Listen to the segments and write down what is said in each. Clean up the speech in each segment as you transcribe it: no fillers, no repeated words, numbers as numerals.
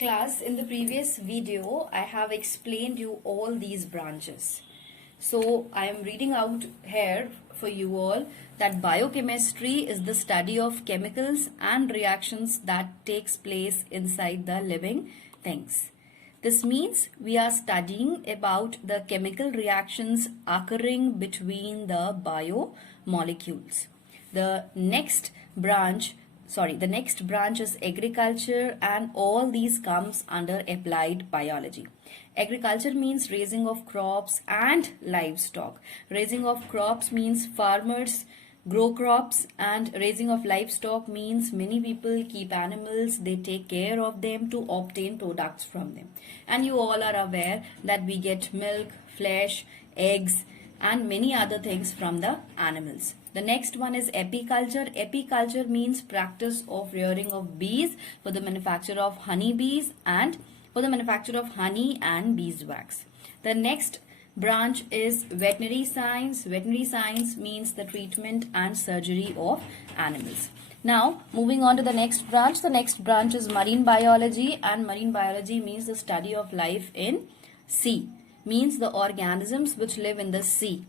Class, in the previous video, I have explained you all these branches. So, I am reading out here for you all that biochemistry is the study of chemicals and reactions that takes place inside the living things. This means we are studying about the chemical reactions occurring between the biomolecules. The next branch is agriculture, and all these comes under applied biology. Agriculture means raising of crops and livestock. Raising of crops means farmers grow crops, and raising of livestock means many people keep animals, they take care of them to obtain products from them. And you all are aware that we get milk, flesh, eggs, and many other things from the animals. The next one is apiculture. Apiculture means practice of rearing of bees for the manufacture of honey bees and for the manufacture of honey and beeswax. The next branch is veterinary science. Veterinary science means the treatment and surgery of animals. Now, moving on to the next branch. The next branch is marine biology, and marine biology means the study of life in sea. Means the organisms which live in the sea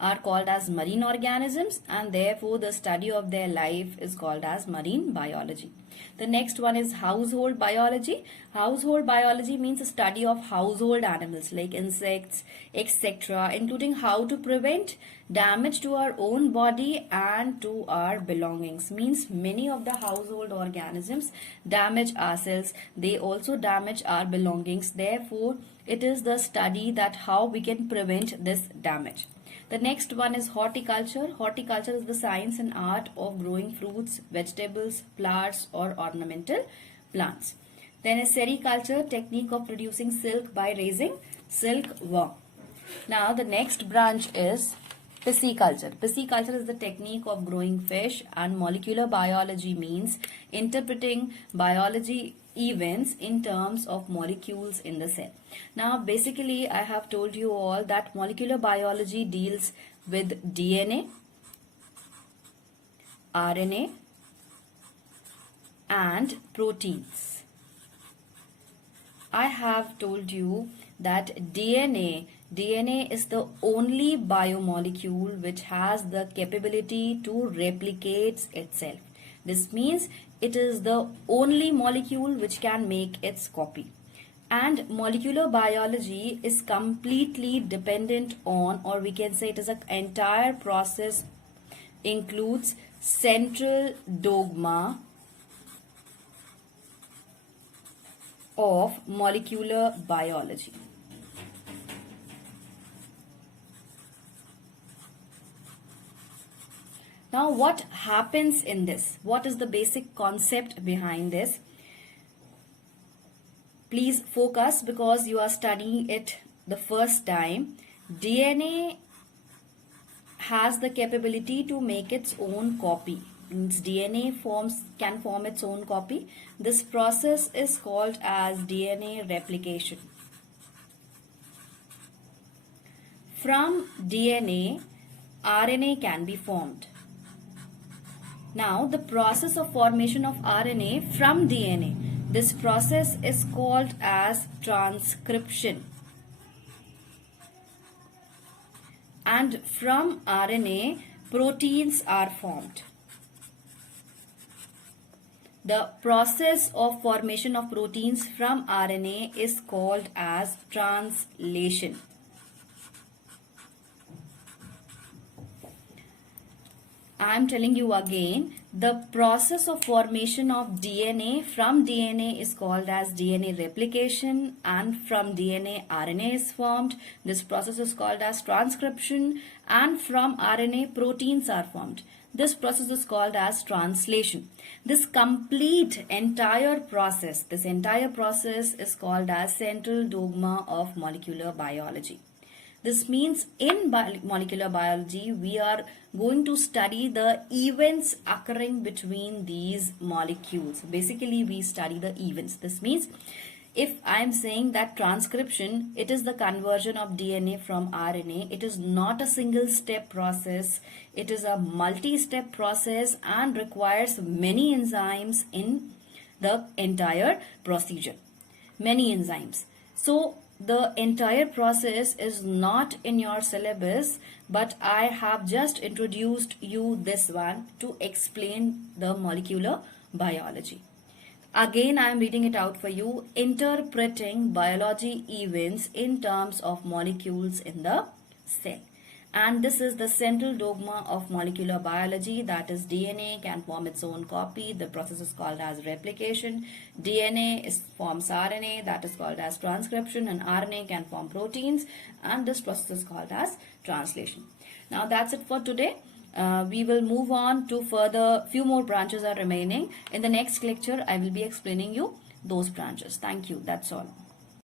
are called as marine organisms, and therefore the study of their life is called as marine biology. The next one is household biology. Household biology means the study of household animals like insects, etc., including how to prevent damage to our own body and to our belongings. Means many of the household organisms damage ourselves, they also damage our belongings. Therefore, it is the study that how we can prevent this damage. The next one is horticulture. Horticulture is the science and art of growing fruits, vegetables, flowers or ornamental plants. Then is sericulture, technique of producing silk by raising silkworm. Now the next branch is pisciculture. Pisciculture is the technique of growing fish, and molecular biology means interpreting biology events in terms of molecules in the cell. Now basically I have told you all that molecular biology deals with DNA, RNA and proteins. I have told you that DNA is the only biomolecule which has the capability to replicate itself. This means it is the only molecule which can make its copy. And molecular biology is completely dependent on, or we can say it is an entire process, includes central dogma of molecular biology. Now what happens in this? What is the basic concept behind this? Please focus because you are studying it the first time. DNA has the capability to make its own copy. Means DNA can form its own copy. This process is called as DNA replication. From DNA, RNA can be formed. Now the process of formation of RNA from DNA, this process is called as transcription. And from RNA, proteins are formed. The process of formation of proteins from RNA is called as translation. I am telling you again, the process of formation of DNA from DNA is called as DNA replication, and from DNA RNA is formed. This process is called as transcription, and from RNA proteins are formed. This process is called as translation. This entire process is called as central dogma of molecular biology. This means in molecular biology, we are going to study the events occurring between these molecules. Basically, we study the events. This means if I am saying that transcription, it is the conversion of DNA from RNA. It is not a single step process. It is a multi-step process and requires many enzymes in the entire procedure. Many enzymes. So the entire process is not in your syllabus, but I have just introduced you this one to explain the molecular biology. Again, I am reading it out for you. Interpreting biology events in terms of molecules in the cell. And this is the central dogma of molecular biology, that is DNA can form its own copy. The process is called as replication. Forms RNA, that is called as transcription, and RNA can form proteins, and this process is called as translation. Now that's it for today. We will move on to further, few more branches are remaining. In the next lecture, I will be explaining you those branches. Thank you. That's all.